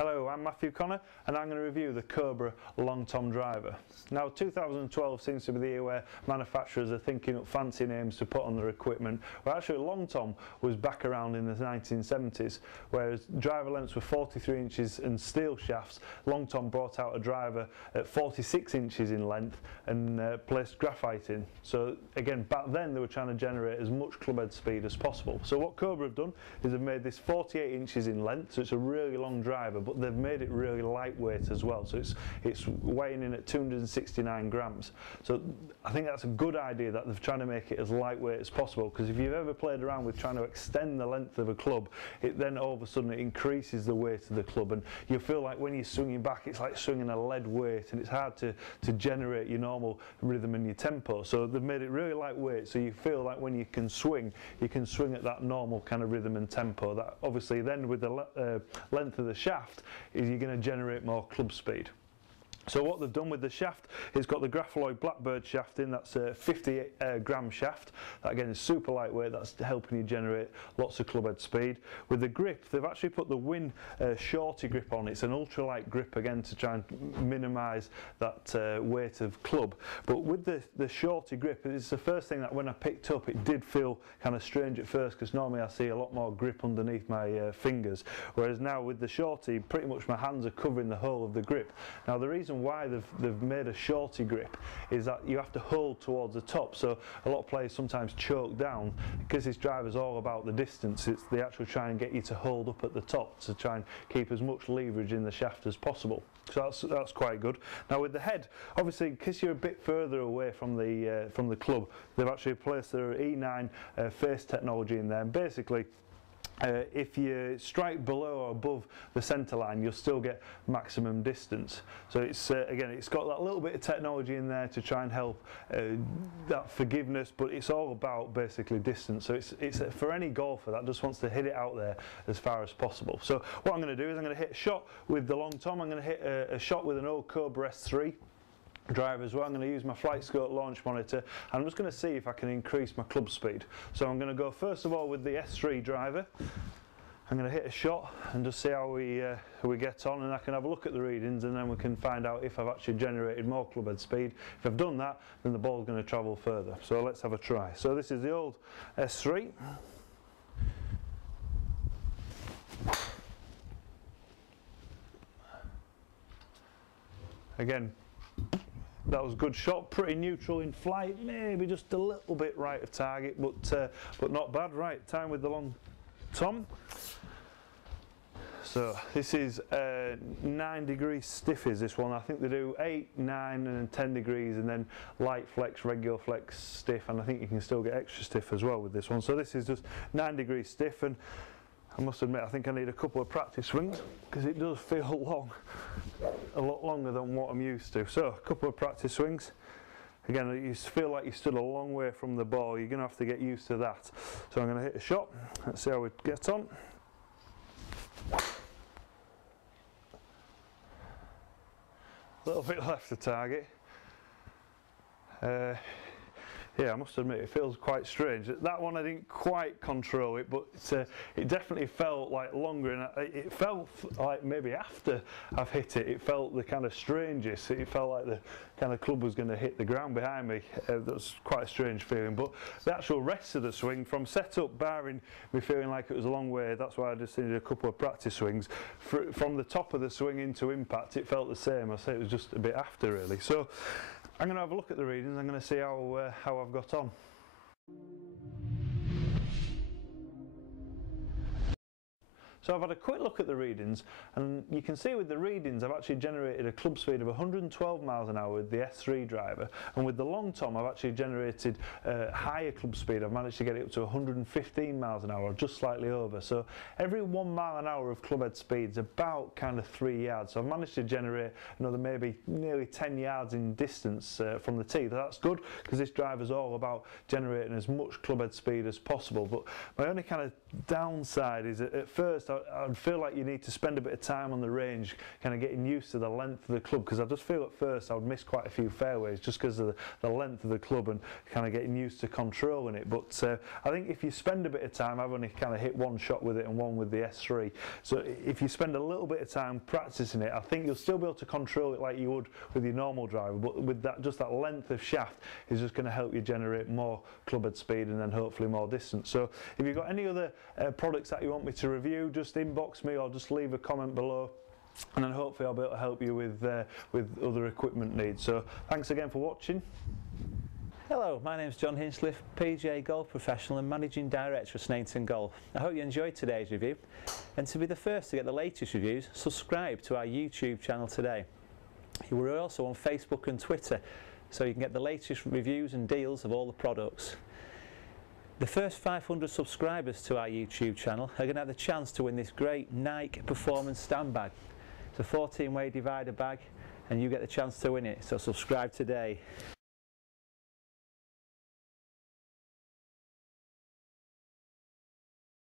Hello, I'm Matthew Conner and I'm going to review the Cobra Long Tom Driver. Now 2012 seems to be the year where manufacturers are thinking up fancy names to put on their equipment. Well, actually Long Tom was back around in the 1970s, whereas driver lengths were 43 inches and steel shafts. Long Tom brought out a driver at 46 inches in length and placed graphite in. So again, back then they were trying to generate as much clubhead speed as possible. So what Cobra have done is they've made this 48 inches in length, so it's a really long driver, but they've made it really lightweight as well, so it's weighing in at 269 grams. So I think that's a good idea that they're trying to make it as lightweight as possible, because if you've ever played around with trying to extend the length of a club, it then all of a sudden it increases the weight of the club, and you feel like when you're swinging back it's like swinging a lead weight, and it's hard to generate your normal rhythm and your tempo. So they've made it really lightweight, so you feel like when you can swing at that normal kind of rhythm and tempo. That obviously then with the length of the shaft is you're going to generate more club speed. So what they've done with the shaft is got the Grapholoid Blackbird shaft in. That's a 50 gram shaft. That again is super lightweight. That's helping you generate lots of clubhead speed. With the grip, they've actually put the Win Shorty grip on. It's an ultralight grip again to try and minimise that weight of club. But with the Shorty grip, it's the first thing that when I picked up it did feel kind of strange at first, because normally I see a lot more grip underneath my fingers, whereas now with the Shorty pretty much my hands are covering the whole of the grip. Now the reason why they've made a Shorty grip is that you have to hold towards the top, so a lot of players sometimes choke down because this driver's all about the distance. It's they actually try and get you to hold up at the top to try and keep as much leverage in the shaft as possible. So that's quite good. Now with the head, obviously because you're a bit further away from the club, they've actually placed their E9 face technology in there, and basically if you strike below or above the centre line, you'll still get maximum distance. So it's again, it's got that little bit of technology in there to try and help that forgiveness, but it's all about basically distance. So it's for any golfer that just wants to hit it out there as far as possible. So what I'm going to do is I'm going to hit a shot with the Long Tom. I'm going to hit a shot with an old Cobra S3 driver as well. I'm going to use my flight scope launch monitor, and I'm just going to see if I can increase my club speed. So I'm going to go first of all with the S3 driver. I'm going to hit a shot and just see how we get on, and I can have a look at the readings, and then we can find out if I've actually generated more clubhead speed. If I've done that, then the ball's going to travel further. So let's have a try. So this is the old S3. Again, that was a good shot, pretty neutral in flight, maybe just a little bit right of target, but not bad. Right, time with the Long Tom. So this is 9 degrees stiff is this one. I think they do 8, 9 and 10 degrees, and then light flex, regular flex, stiff, and I think you can still get extra stiff as well with this one. So this is just 9 degrees stiff, and I must admit I think I need a couple of practice swings because it does feel long, a lot longer than what I'm used to. So a couple of practice swings. Again, you feel like you stood a long way from the ball. You're going to have to get used to that. So I'm going to hit a shot. Let's see how we get on. A little bit left of target. Yeah, I must admit it feels quite strange. That one I didn't quite control it, but it definitely felt like longer, and it felt like maybe after I've hit it, it felt the kind of strangest. It felt like the kind of club was going to hit the ground behind me. That was quite a strange feeling, but the actual rest of the swing, from setup, barring me feeling like it was a long way, that's why I just needed a couple of practice swings. From the top of the swing into impact, it felt the same. I say it was just a bit after really. So I'm going to have a look at the readings. I'm going to see how I've got on. So I've had a quick look at the readings, and you can see with the readings I've actually generated a club speed of 112 miles an hour with the S3 driver, and with the Long Tom I've actually generated higher club speed. I've managed to get it up to 115 miles an hour, just slightly over. So every 1 mile an hour of clubhead speed is about kind of 3 yards. So I've managed to generate another maybe nearly 10 yards in distance from the tee. That's good, because this driver's all about generating as much clubhead speed as possible. But my only kind of downside is that at first I feel like you need to spend a bit of time on the range, kind of getting used to the length of the club, because I just feel at first I would miss quite a few fairways just because of the length of the club and kind of getting used to controlling it. But I think if you spend a bit of time, I've only kind of hit one shot with it and one with the S3, so if you spend a little bit of time practicing it, I think you'll still be able to control it like you would with your normal driver, but with that, just that length of shaft is just going to help you generate more clubhead speed and then hopefully more distance. So if you've got any other products that you want me to review, just inbox me or just leave a comment below, and then hopefully I'll be able to help you with other equipment needs. So thanks again for watching. Hello, my name is John Hinchliffe, PGA Golf Professional and Managing Director of Snainton Golf. I hope you enjoyed today's review, and to be the first to get the latest reviews, subscribe to our YouTube channel today. We're also on Facebook and Twitter, so you can get the latest reviews and deals of all the products. The first 500 subscribers to our YouTube channel are going to have the chance to win this great Nike Performance Stand Bag. It's a 14-way divider bag and you get the chance to win it, so subscribe today.